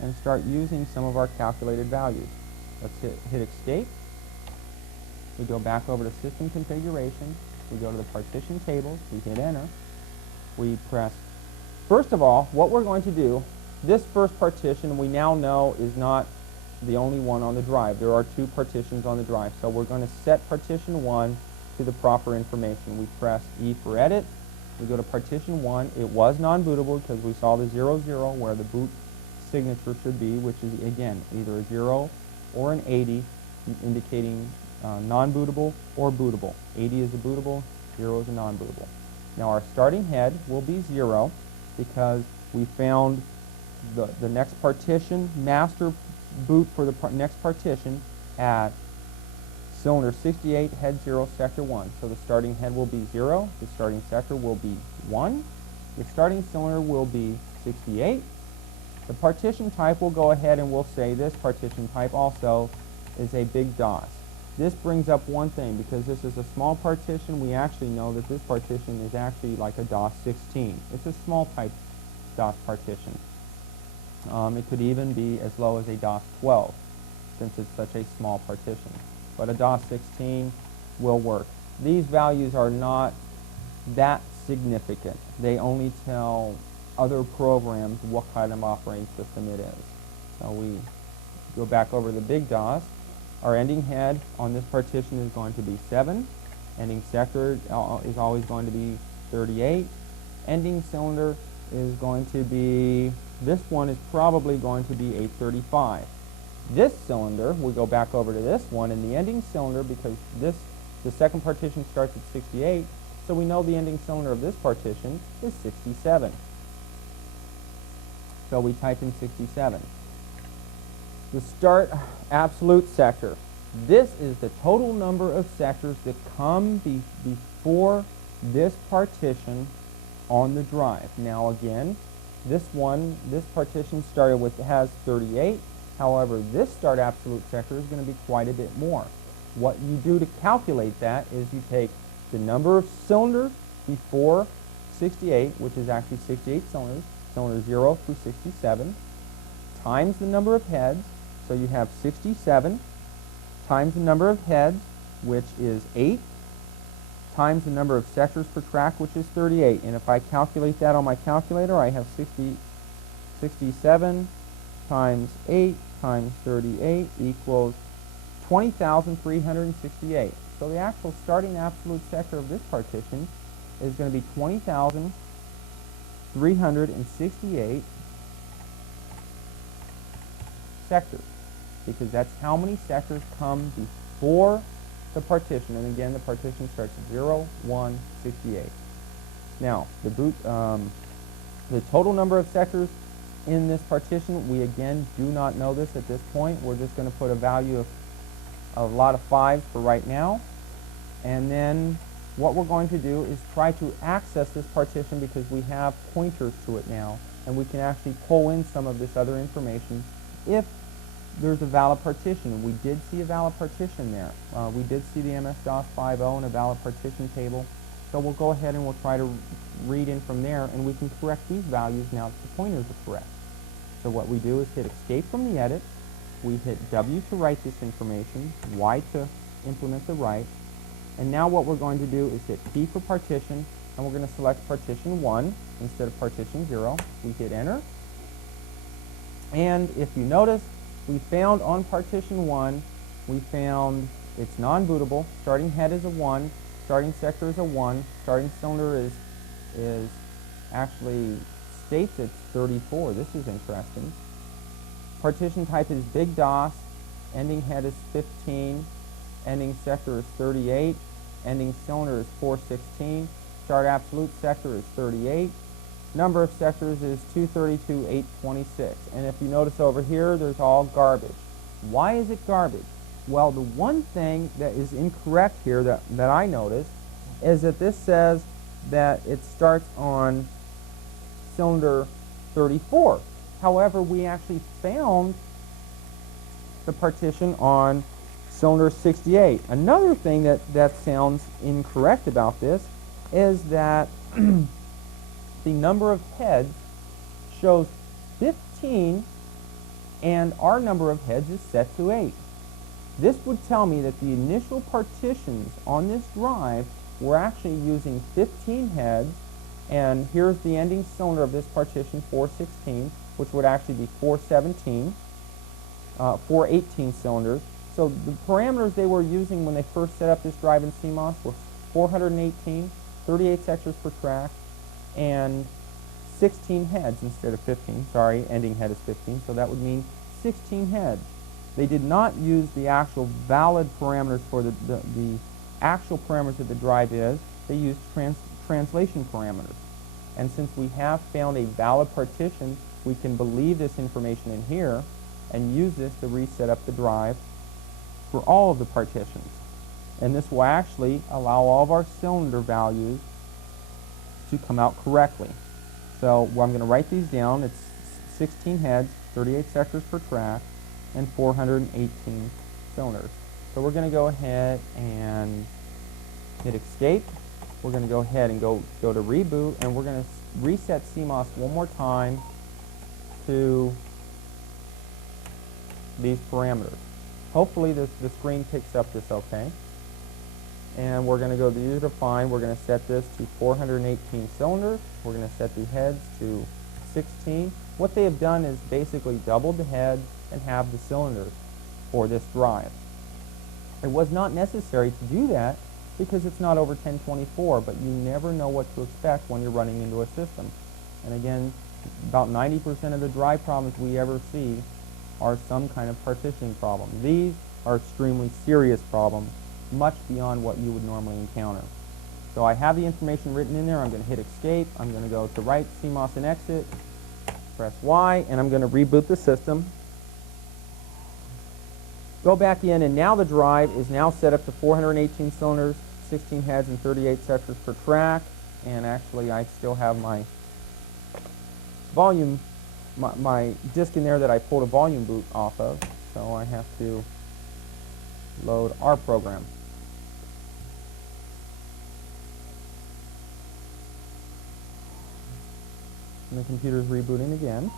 and start using some of our calculated values. Let's hit escape. We go back over to system configuration. We go to the partition tables. We hit enter. We press. First of all, what we're going to do, this first partition we now know is not the only one on the drive. There are 2 partitions on the drive. So we're going to set partition 1 to the proper information. We press E for edit. We go to partition 1. It was non-bootable because we saw the 00 where the boot signature should be, which is, again, either a 0 or an 80, indicating non-bootable or bootable. 80 is a bootable, 0 is a non-bootable. Now our starting head will be 0 because we found the next partition, master boot for the next partition at cylinder 68, head 0, sector 1. So the starting head will be 0, the starting sector will be 1, the starting cylinder will be 68. The partition type will go ahead and we'll say this partition type also is a big DOS. This brings up one thing, because this is a small partition, we actually know that this partition is actually like a DOS 16. It's a small type DOS partition. It could even be as low as a DOS 12, since it's such a small partition. But a DOS 16 will work. These values are not that significant. They only tell other programs what kind of operating system it is. So we go back over the big DOS. Our ending head on this partition is going to be 7. Ending sector is always going to be 38. Ending cylinder is going to be, this one is probably going to be a 35. This cylinder, we go back over to this one, and the ending cylinder, because the second partition starts at 68, so we know the ending cylinder of this partition is 67. So we type in 67. The start absolute sector. This is the total number of sectors that come before this partition on the drive. Now again, this partition started with, has 38. However, this start absolute sector is going to be quite a bit more. What you do to calculate that is you take the number of cylinders before 68, which is actually 68 cylinders, cylinder 0 through 67, times the number of heads. So you have 67 times the number of heads, which is 8, times the number of sectors per track, which is 38. And if I calculate that on my calculator, I have 67 times 8 times 38 equals 20,368. So the actual starting absolute sector of this partition is going to be 20,368 sectors, because that's how many sectors come before the partition. And again, the partition starts at 0, 1, 68. Now, the total number of sectors in this partition, we again do not know this at this point. We're just going to put a value of a lot of 5s for right now. And then what we're going to do is try to access this partition, because we have pointers to it now, and we can actually pull in some of this other information if there's a valid partition. And we did see a valid partition there. We did see the MS-DOS 5.0 and a valid partition table. So we'll go ahead and we'll try to read in from there, and we can correct these values now that the pointers are correct. So what we do is hit escape from the edit. We hit W to write this information, Y to implement the write. And now what we're going to do is hit P for partition, and we're going to select partition 1 instead of partition 0. We hit enter. And if you notice, we found on partition 1, we found it's non-bootable. Starting head is a 1. Starting sector is a 1. Starting cylinder is actually states it's 34. This is interesting. Partition type is big DOS. Ending head is 15. Ending sector is 38. Ending cylinder is 416. Start absolute sector is 38. Number of sectors is 232, 826. And if you notice over here, there's all garbage. Why is it garbage? Well, the one thing that is incorrect here that I noticed is that this says that it starts on cylinder 34. However, we actually found the partition on cylinder 68. Another thing that sounds incorrect about this is that the number of heads shows 15 and our number of heads is set to 8. This would tell me that the initial partitions on this drive were actually using 15 heads, and here's the ending cylinder of this partition, 416, which would actually be 417, 418 cylinders. So the parameters they were using when they first set up this drive in CMOS were 418, 38 sectors per track, and 16 heads instead of 15. Sorry, ending head is 15, so that would mean 16 heads. They did not use the actual valid parameters for the actual parameters that the drive is. They used translation parameters. And since we have found a valid partition, we can believe this information in here and use this to reset up the drive for all of the partitions. And this will actually allow all of our cylinder values to come out correctly. So I'm going to write these down. It's 16 heads, 38 sectors per track, and 418 cylinders. So we're going to go ahead and hit escape. We're going to go ahead and go to reboot, and we're going to reset CMOS one more time to these parameters. Hopefully the screen picks up this okay. And we're going to go to user define. We're going to set this to 418 cylinders. We're going to set the heads to 16. What they have done is basically doubled the heads and have the cylinders for this drive. It was not necessary to do that because it's not over 1024, but you never know what to expect when you're running into a system. And again, about 90% of the drive problems we ever see are some kind of partitioning problem. These are extremely serious problems, much beyond what you would normally encounter. So I have the information written in there. I'm going to hit escape. I'm going to go to right, CMOS and exit, press Y, and I'm going to reboot the system. Go back in, and now the drive is now set up to 418 cylinders, 16 heads, and 38 sectors per track. And actually, I still have my volume, my disk in there that I pulled a volume boot off of. So I have to load our program. And the computer's rebooting again.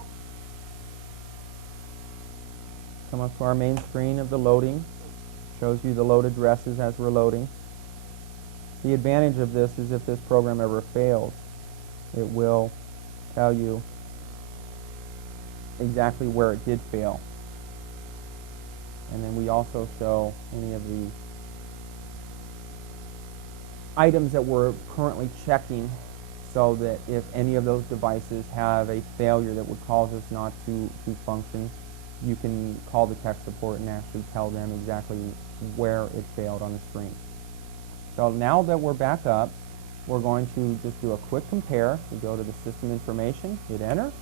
Come up to our main screen of the loading. Shows you the load addresses as we're loading. The advantage of this is if this program ever fails, it will tell you exactly where it did fail. And then we also show any of the items that we're currently checking, so that if any of those devices have a failure that would cause us not to function, you can call the tech support and actually tell them exactly where it failed on the screen. So now that we're back up, we're going to just do a quick compare. We go to the system information, hit enter,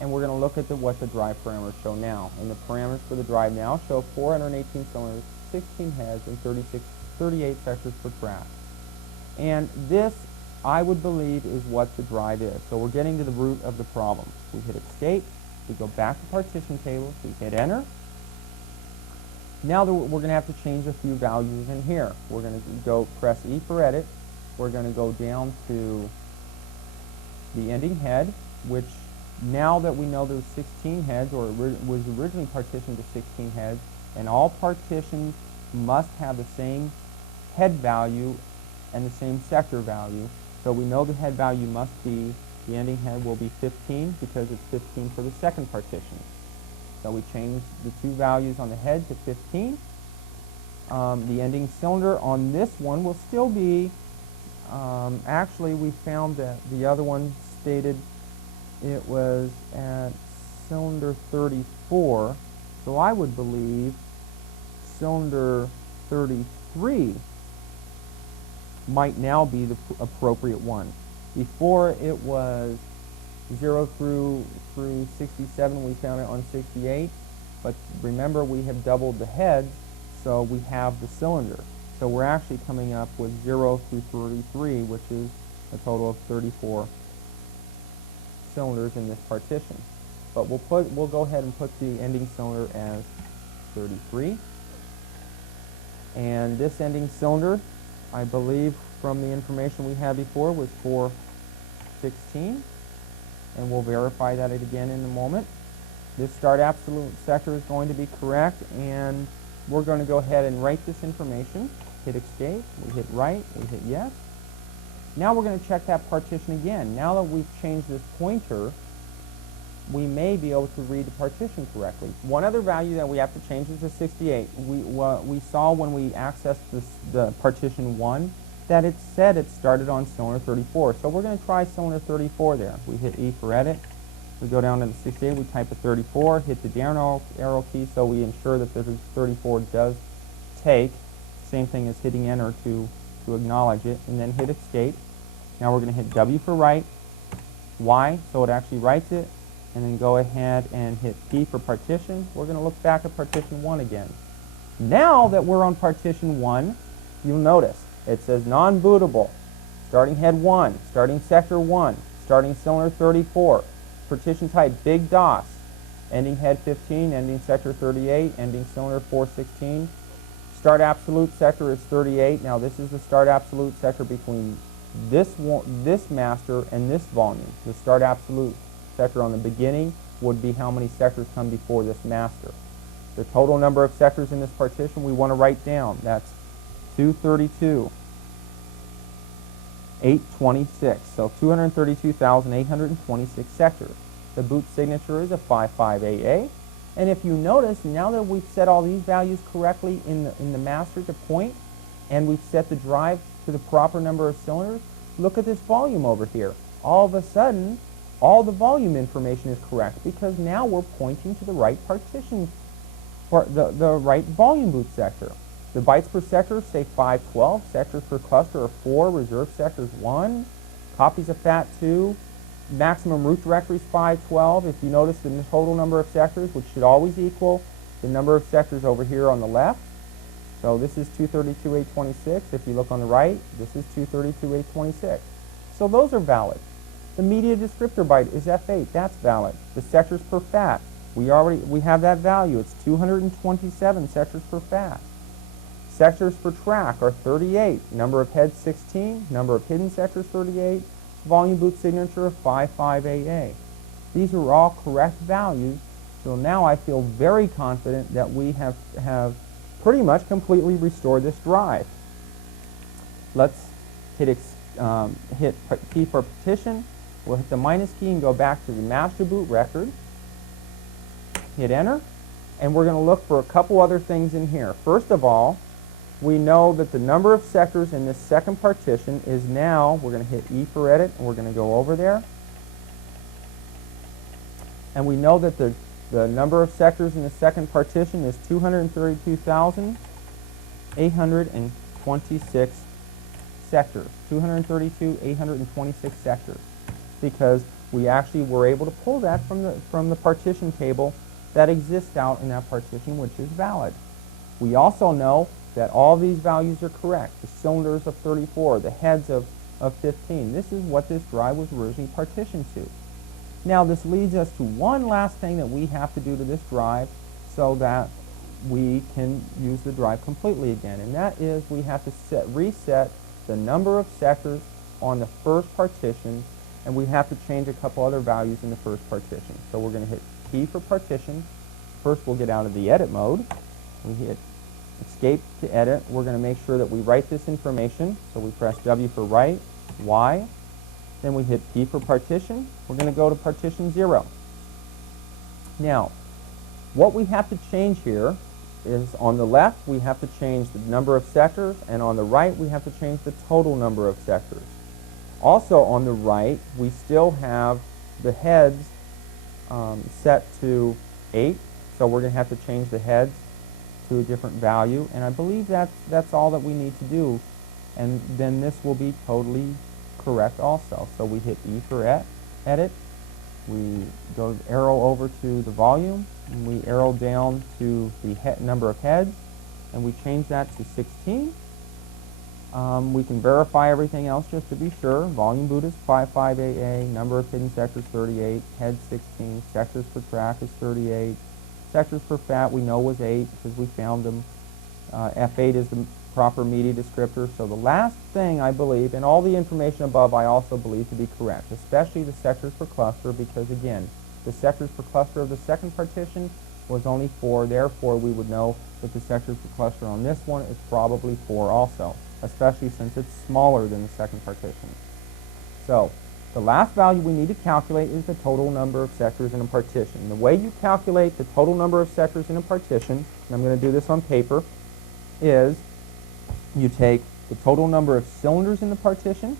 and we're going to look at what the drive parameters show now. And the parameters for the drive now show 418 cylinders, 16 heads, and 38 sectors per track. And this, I would believe, is what the drive is. So we're getting to the root of the problem. We hit escape. We go back to partition tables. We hit enter. Now we're going to have to change a few values in here. We're going to go press E for edit. We're going to go down to the ending head, which now that we know there's 16 heads, or it was originally partitioned to 16 heads, and all partitions must have the same head value and the same sector value. So we know the head value must be, the ending head will be 15 because it's 15 for the second partition. So we change the two values on the head to 15. The ending cylinder on this one will still be, actually we found that the other one stated it was at cylinder 34, so I would believe cylinder 33 might now be the appropriate one. Before it was 0 through 67, we found it on 68, but remember we have doubled the heads, so we have the cylinder. So we're actually coming up with 0 through 33, which is a total of 34 cylinders in this partition. But we'll go ahead and put the ending cylinder as 33. And this ending cylinder, I believe from the information we had before, was 416. And we'll verify that again in a moment. This start absolute sector is going to be correct, and we're going to go ahead and write this information. Hit escape, we hit right, we hit yes. Now we're going to check that partition again. Now that we've changed this pointer, we may be able to read the partition correctly. One other value that we have to change is the 68. We saw when we accessed the partition 1 that it said it started on cylinder 34. So we're going to try cylinder 34 there. We hit E for edit. We go down to the 68, we type a 34, hit the down arrow key so we ensure that the 34 does take. Same thing as hitting enter to acknowledge it, and then hit escape. Now we're going to hit W for write, Y so it actually writes it, and then go ahead and hit P for partition. We're going to look back at partition 1 again. Now that we're on partition 1, you'll notice it says non-bootable, starting head 1, starting sector 1, starting cylinder 34, partition type big DOS, ending head 15, ending sector 38, ending cylinder 416. Start absolute sector is 38. Now this is the start absolute sector between this master and this volume. The start absolute sector on the beginning would be how many sectors come before this master. The total number of sectors in this partition we want to write down. That's 232. 826, so 232,826 sectors. The boot signature is a 55AA, and if you notice, now that we've set all these values correctly in the master to point, and we've set the drive to the proper number of cylinders, look at this volume over here. All of a sudden, all the volume information is correct because now we're pointing to the right partition, or the right volume boot sector. The bytes per sector say 512, sectors per cluster are 4, reserve sectors 1, copies of FAT 2, maximum root directory is 512. If you notice the total number of sectors, which should always equal the number of sectors over here on the left. So this is 232,826. If you look on the right, this is 232,826. So those are valid. The media descriptor byte is F8. That's valid. The sectors per FAT, we have that value. It's 227 sectors per FAT. Sectors per track are 38, number of heads 16, number of hidden sectors 38, volume boot signature of 55AA. These are all correct values, so now I feel very confident that we have pretty much completely restored this drive. Let's hit P for partition. We'll hit the minus key and go back to the master boot record. Hit enter, and we're going to look for a couple other things in here. First of all, we know that the number of sectors in this second partition is now, we're going to hit E for edit, and we're going to go over there. And we know that the number of sectors in the second partition is 232,826 sectors. 232,826 sectors. Because we actually were able to pull that from the partition table that exists out in that partition, which is valid. We also know that all these values are correct. The cylinders of 34, the heads of 15. This is what this drive was originally partitioned to. Now this leads us to one last thing that we have to do to this drive so that we can use the drive completely again, and that is we have to reset the number of sectors on the first partition, and we have to change a couple other values in the first partition. So we're going to hit P for partition. First we'll get out of the edit mode. We hit escape to edit. We're going to make sure that we write this information. So we press W for write, Y. Then we hit P for partition. We're going to go to partition 0. Now, what we have to change here is on the left, we have to change the number of sectors, and on the right, we have to change the total number of sectors. Also on the right, we still have the heads set to 8, so we're going to have to change the heads to a different value, and I believe that's all that we need to do, and then this will be totally correct also. So we hit E for edit, we go arrow over to the volume, and we arrow down to the number of heads, and we change that to 16, We can verify everything else just to be sure. Volume boot is 55AA, number of hidden sectors 38, head 16, sectors per track is 38, sectors per fat we know was 8 because we found them. F8 is the proper media descriptor. So the last thing I believe, and all the information above I also believe to be correct, especially the sectors per cluster, because again, the sectors per cluster of the second partition was only 4, therefore we would know that the sectors per cluster on this one is probably 4 also, especially since it's smaller than the second partition. So the last value we need to calculate is the total number of sectors in a partition. The way you calculate the total number of sectors in a partition, and I'm going to do this on paper, is you take the total number of cylinders in the partition,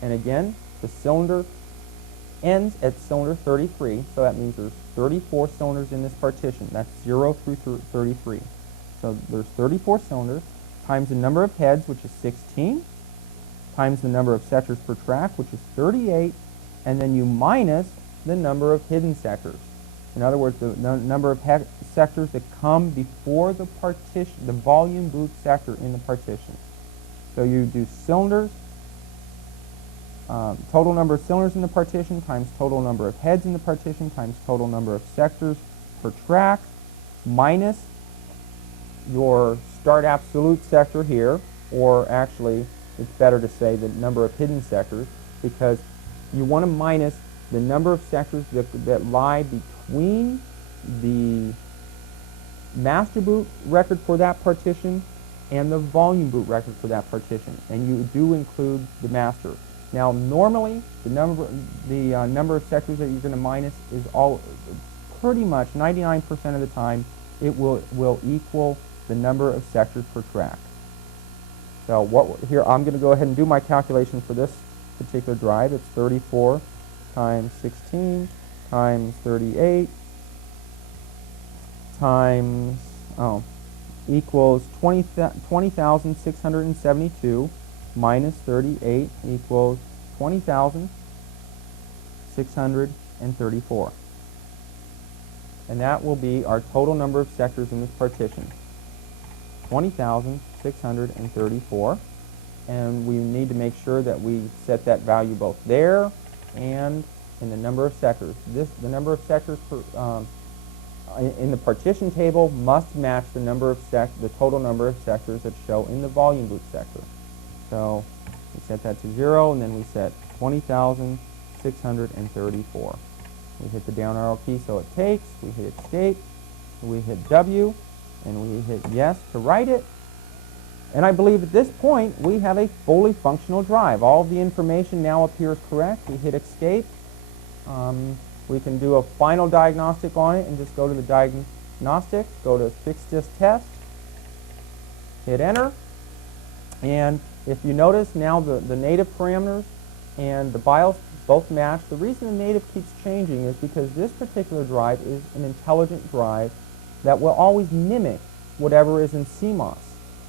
and again, the cylinder ends at cylinder 33, so that means there's 34 cylinders in this partition. That's 0 through 33. So there's 34 cylinders, times the number of heads, which is 16, times the number of sectors per track, which is 38, and then you minus the number of hidden sectors. In other words, the number of sectors that come before the partition, the volume boot sector in the partition. So you do cylinders, total number of cylinders in the partition times total number of heads in the partition times total number of sectors per track minus your start absolute sector here, or actually it's better to say the number of hidden sectors, because you want to minus the number of sectors that lie between the master boot record for that partition and the volume boot record for that partition, and you do include the master. Now normally the number of sectors that you're going to minus is all pretty much 99% of the time it will equal the number of sectors per track. So here I'm going to go ahead and do my calculation for this particular drive. It's 34 times 16 times 38 times equals 20,672 minus 38 equals 20,634. And that will be our total number of sectors in this partition, 20,634. And we need to make sure that we set that value both there and in the number of sectors. The number of sectors in the partition table must match the total number of sectors that show in the volume boot sector. So we set that to 0, and then we set 20,634. We hit the down arrow key so it takes, we hit escape, we hit W, and we hit yes to write it. And I believe at this point we have a fully functional drive. All of the information now appears correct. We hit escape. We can do a final diagnostic on it and just go to the diagnostics, go to fixed disk test, hit enter, and if you notice now the native parameters and the BIOS both match. The reason the native keeps changing is because this particular drive is an intelligent drive that will always mimic whatever is in CMOS.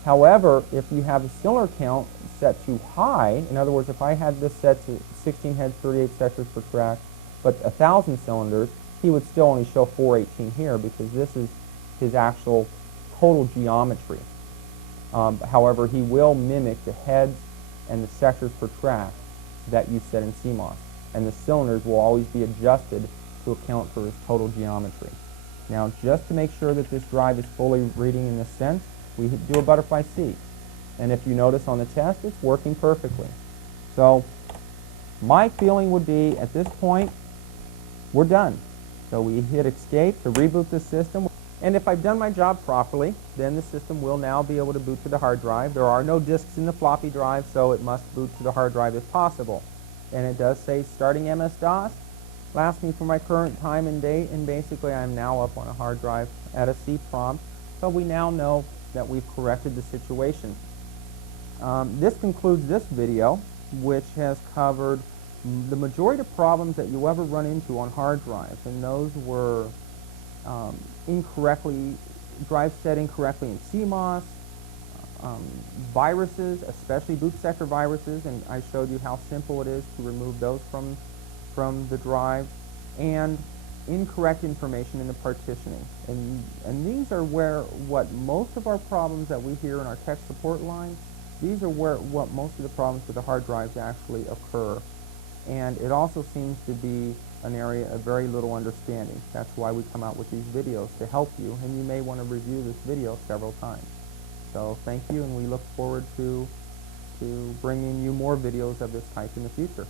However, if you have a cylinder count set too high, in other words, if I had this set to 16 heads, 38 sectors per track, but 1,000 cylinders, he would still only show 418 here because this is his actual total geometry. However, he will mimic the heads and the sectors per track that you set in CMOS, and the cylinders will always be adjusted to account for his total geometry. Now, just to make sure that this drive is fully reading in this sense, we do a butterfly C. And if you notice on the test, it's working perfectly. So my feeling would be, at this point, we're done. So we hit escape to reboot the system. And if I've done my job properly, then the system will now be able to boot to the hard drive. There are no disks in the floppy drive, so it must boot to the hard drive if possible. And it does say starting MS-DOS. Last me for my current time and date, and basically I'm now up on a hard drive at a C prompt. So we now know that we've corrected the situation. This concludes this video, which has covered the majority of problems that you ever run into on hard drives, and those were drives set incorrectly in CMOS, viruses, especially boot sector viruses, and I showed you how simple it is to remove those from the drive, and incorrect information in the partitioning. And these are what most of our problems that we hear in our tech support line These are what most of the problems with the hard drives actually occur. And it also seems to be an area of very little understanding. That's why we come out with these videos, to help you, and you may want to review this video several times. So thank you, and we look forward to bringing you more videos of this type in the future.